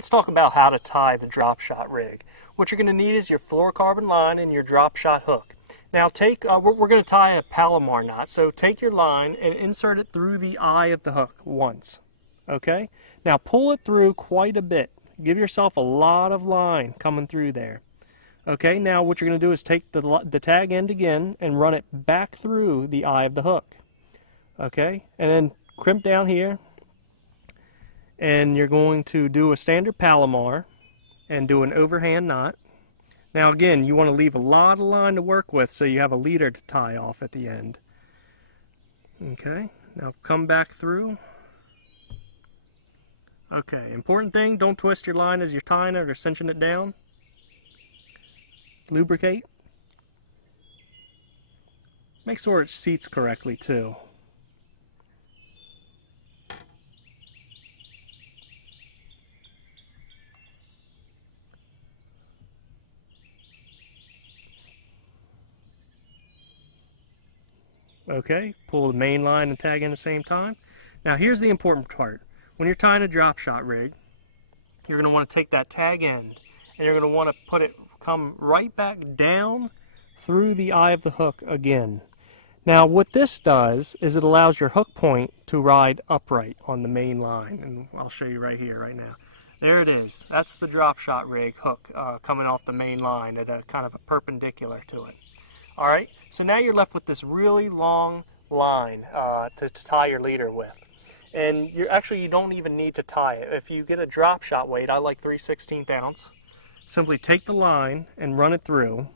let's talk about how to tie the drop shot rig. What you're going to need is your fluorocarbon line and your drop shot hook. Now we're going to tie a Palomar knot, so take your line and insert it through the eye of the hook once. Okay? Now pull it through quite a bit. Give yourself a lot of line coming through there. Okay, now what you're going to do is take the tag end again and run it back through the eye of the hook. Okay, and then crimp down here, and you're going to do a standard Palomar and do an overhand knot. Now again, you want to leave a lot of line to work with so you have a leader to tie off at the end. Okay, now come back through. Okay, important thing, don't twist your line as you're tying it or cinching it down. Lubricate. Make sure it seats correctly too. Okay, pull the main line and tag in at the same time. Now here's the important part. When you're tying a drop shot rig, you're going to want to take that tag end and you're going to want to come right back down through the eye of the hook again. Now what this does is it allows your hook point to ride upright on the main line, and I'll show you right here, right now. There it is. That's the drop shot rig hook coming off the main line at a kind of a perpendicular to it. Alright, so now you're left with this really long line to tie your leader with. And you don't even need to tie it. If you get a drop shot weight, I like 3/16 ounce. Simply take the line and run it through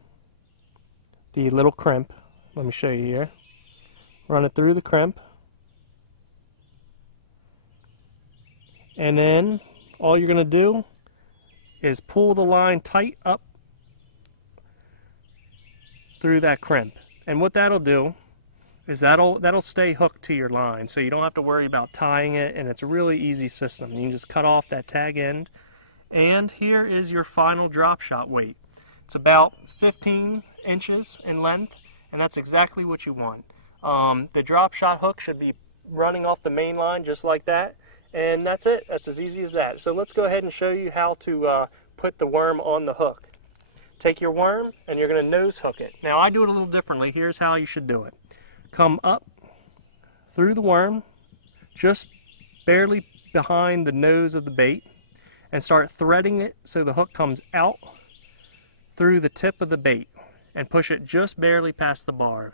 the little crimp. Let me show you here. Run it through the crimp. And then all you're going to do is pull the line tight up through that crimp. And what that'll do is that'll stay hooked to your line, so you don't have to worry about tying it, and it's a really easy system. You can just cut off that tag end, and here is your final drop shot weight. It's about 15 inches in length, and that's exactly what you want. The drop shot hook should be running off the main line just like that, and that's it. That's as easy as that. So let's go ahead and show you how to put the worm on the hook. Take your worm and you're going to nose hook it. Now I do it a little differently. Here's how you should do it. Come up through the worm, just barely behind the nose of the bait, and start threading it so the hook comes out through the tip of the bait, and push it just barely past the barb.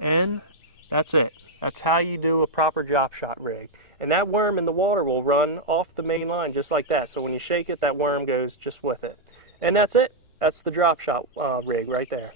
And that's it. That's how you do a proper drop shot rig. And that worm in the water will run off the main line just like that. So when you shake it, that worm goes just with it. And that's it. That's the drop shot rig right there.